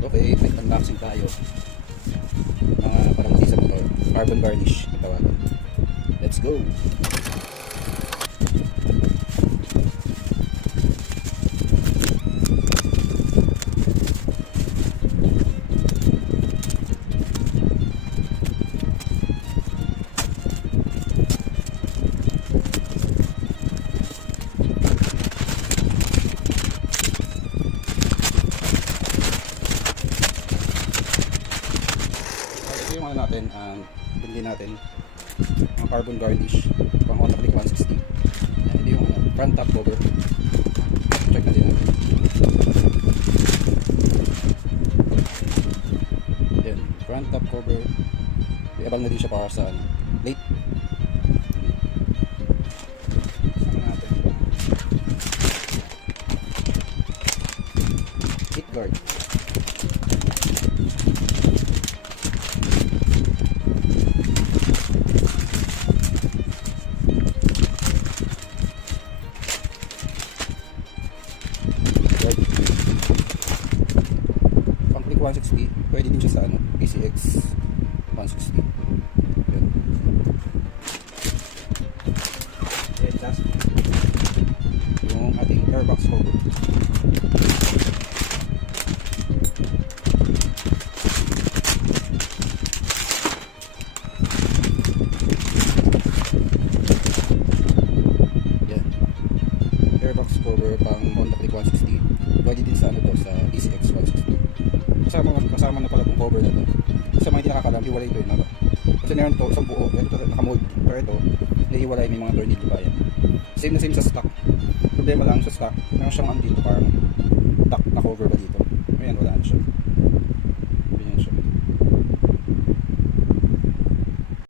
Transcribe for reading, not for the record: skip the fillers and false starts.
Okay, may unboxing tayo. Mga parang sa motor. Carbon varnish, itawagan. Let's go! Ito yung ano natin, binili natin ang carbon varnish pang Honda Click 160. Ito yung front top cover. Check natin natin. Yan, front top cover. I-abang na din siya para sa late. Sama natin. Heat guard. Pang Click 160, pwede din siya sa PCX 160. Yan. And last, yung ating airbox cover. Yan. Airbox cover pang Honda Click 160. Pwede din sa sa PCX 160. Kasama na pala itong cover na to. Sa mga hindi nakakalam, hiwalay ito yun. Kasi meron ito, isang buo. Ito nakamold. Pero ito, naihiwalay, may mga tornilyo pa yan. Same na same sa stock. Problema lang sa stock, meron siyang dito parang duct na cover ba dito. Ayan, wala na siya.